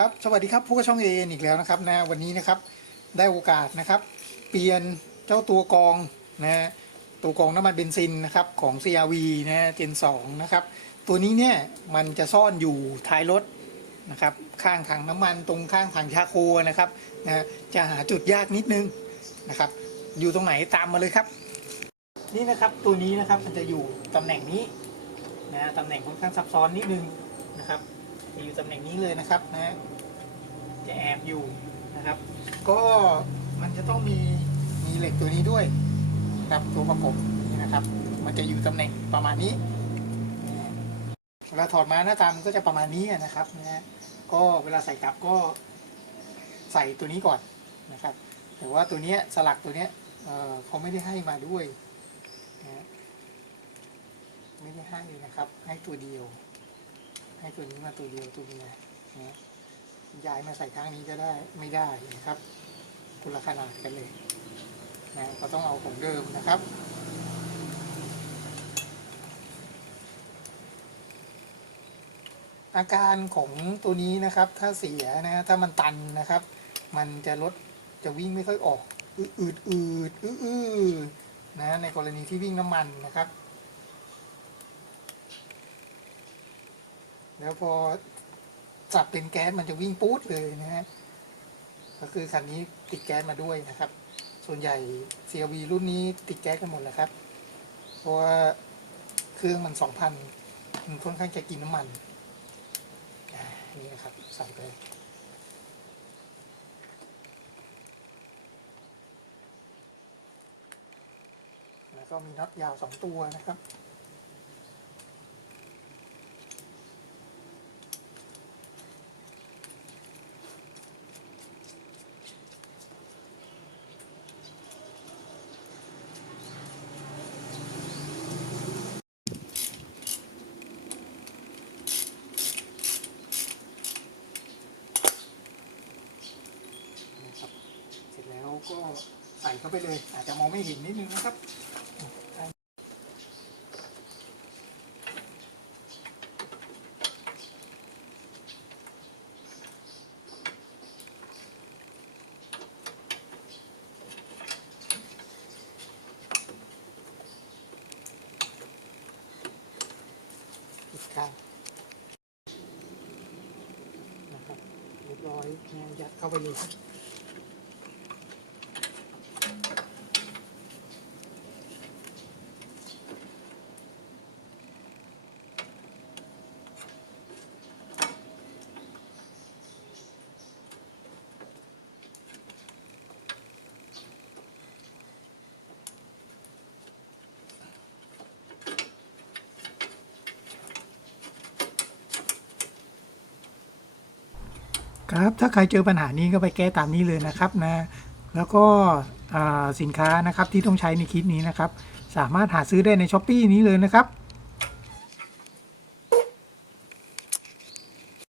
ครับสวัสดีครับพวกช่องเออีกแล้วนะครับนะวันนี้นะครับได้โอกาสนะครับเปลี่ยนเจ้าตัวกรองนะตัวกรองน้ำมันเบนซินนะครับของ CR-V นะเจน2นะครับตัวนี้เนี่ยมันจะซ่อนอยู่ท้ายรถนะครับข้างถังน้ำมันตรงข้างถังชาโคนะครับนะจะหาจุดยากนิดนึงนะครับอยู่ตรงไหนตามมาเลยครับนี่นะครับตัวนี้นะครับมันจะอยู่ตำแหน่งนี้นะตำแหน่งค่อนข้างซับซ้อนนิดนึงนะครับอยู่ตำแหน่งนี้เลยนะครับนะจะแอบอยู่นะครับก็มันจะต้องมีเหล็กตัวนี้ด้วยครับตัวประกบนี่นะครับมันจะอยู่ตำแหน่งประมาณนี้เวลาถอดมาหน้าตามันก็จะประมาณนี้นะครับนะก็เวลาใส่กลับก็ใส่ตัวนี้ก่อนนะครับแต่ว่าตัวนี้สลักตัวนี้เขาไม่ได้ให้มาด้วยนะไม่ได้ให้นะครับให้ตัวเดียวให้ตัวนี้มาตัวเดียวตัวนี้นะย้ายมาใส่ข้างนี้ก็ได้ไม่ได้นะครับคนละขนาดกันเลยนะก็ต้องเอาของเดิมนะครับอาการของตัวนี้นะครับถ้าเสียนะถ้ามันตันนะครับมันจะจะวิ่งไม่ค่อยออกอืดนะในกรณีที่วิ่งน้ำมันนะครับแล้วพอสับเป็นแก๊สมันจะวิ่งปู๊ดเลยนะฮะก็คือคันนี้ติดแก๊สมาด้วยนะครับส่วนใหญ่ CR-V รุ่นนี้ติดแก๊สกันหมดแล้วครับเพราะว่าเครื่องมัน 2,000 มันค่อนข้างจะกินน้ำมันนี่นะครับใส่ไปแล้วก็มีน็อตยาว2ตัวนะครับเสร็จแล้วก็ใส่เข้าไปเลยอาจจะมองไม่เห็นนิดนึงนะครับอีกครั้งนะครับเรียบร้อยยัดเข้าไปเลยครับถ้าใครเจอปัญหานี้ก็ไปแก้ตามนี้เลยนะครับนะแล้วก็สินค้านะครับที่ต้องใช้ในคลิปนี้นะครับสามารถหาซื้อได้ใน Shopee นี้เลยนะครับ